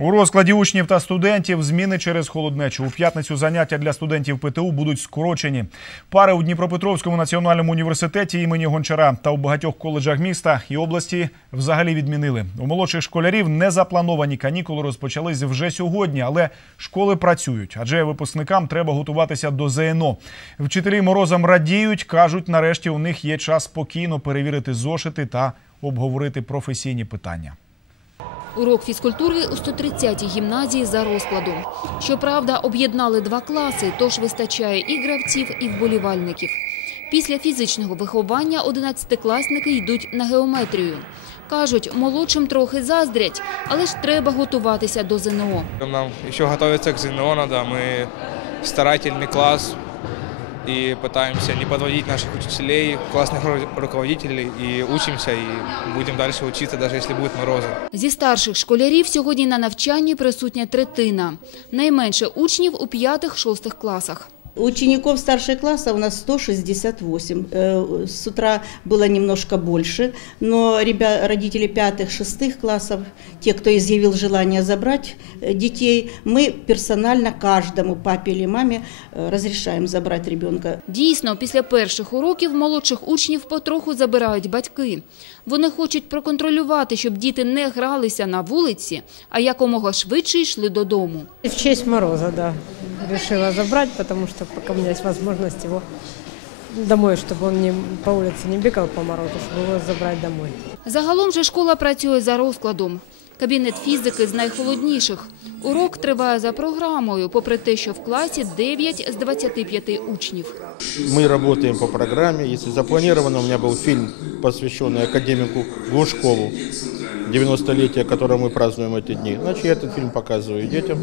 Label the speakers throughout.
Speaker 1: У розкладі учнів та студентів зміни через холоднечу. У п'ятницю заняття для студентів ПТУ будуть скорочені. Пари у Дніпропетровському національному університеті імені Гончара та у багатьох коледжах міста і області взагалі відмінили. У молодших школярів незаплановані канікули розпочались вже сьогодні, але школи працюють, адже випускникам треба готуватися до ЗНО. Вчителі морозом радіють, кажуть, нарешті у них є час спокійно перевірити зошити та обговорити професійні питання.
Speaker 2: Урок фізкультури у 130-й гімназії за розкладом. Щоправда, об'єднали два класи, тож вистачає і гравців, і вболівальників. Після фізичного виховання 11-класники йдуть на геометрію. Кажуть, молодшим трохи заздрять, але ж треба готуватися до ЗНО.
Speaker 3: Нам еще готовиться к ЗНО надо. Мы старательный класс и пытаемся не подводить наших учителей, классных ру- руководителей и учимся и будем дальше учиться, даже если будет морозы.
Speaker 2: Зі старших школярів сьогодні на навчанні присутня третина. Найменше учнів у п'ятих-шостих класах.
Speaker 4: Учеников старших класса у нас 168. Э, С утра было немножко больше, но ребя- родители пятых, шестых классов, те, кто изъявил желание забрать э, детей, мы персонально каждому папе или маме э, разрешаем забрать ребенка.
Speaker 2: Дійсно, після перших уроків молодших учнів потроху забирають батьки. Вони хочуть проконтролювати, щоб діти не гралися на вулиці, а якомога швидше йшли додому.
Speaker 5: В честь Мороза, да. Решила забрать, потому что пока у меня есть возможность его домой, чтобы он не, по улице не бегал по морозу, чтобы его забрать домой.
Speaker 2: Загалом же школа працює за розкладом. Кабінет фізики з найхолодніших. Урок триває за програмою, попри те, що в класі 9 з 25 учнів.
Speaker 6: Мы работаем по программе. Если запланировано, у меня был фильм, посвященный академику Глушкову, 90-летие, которое мы празднуем эти дни. Значит, я этот фильм показываю детям,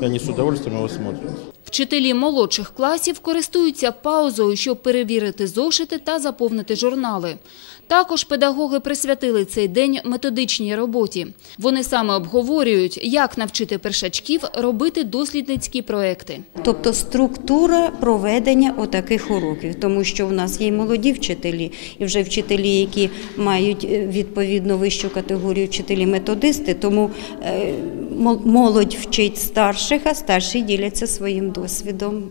Speaker 6: и они с удовольствием его смотрят.
Speaker 2: Вчителі молодших класів користуються паузою, щоб перевірити зошити та заповнити журнали. Також педагоги присвятили цей день методичній роботі. Вони саме обговорюють, як навчити першачків робити дослідницькі проекти.
Speaker 7: Тобто структура проведення отаких уроків, тому що в нас є молоді вчителі, і вже вчителі, які мають е, відповідно вищу категорію вчителі-методисти, тому е, молодь вчить старших, а старші діляться своїм досвідом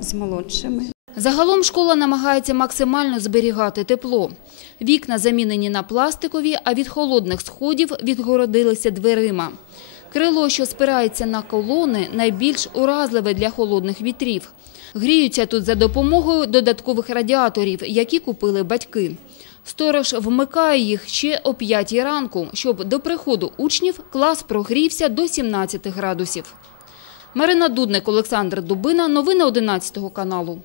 Speaker 7: з молодшими.
Speaker 2: Загалом школа намагається максимально зберігати тепло. Вікна замінені на пластикові, а від холодних сходів відгородилися дверима. Крило, що спирається на колони, найбільш уразливе для холодних вітрів. Гріються тут за допомогою додаткових радіаторів, які купили батьки. Сторож вмикає їх ще о 5 ранку, щоб до приходу учнів клас прогрівся до 17 градусів. Марина Дудник, Олександр Дубина. Новини 11 каналу.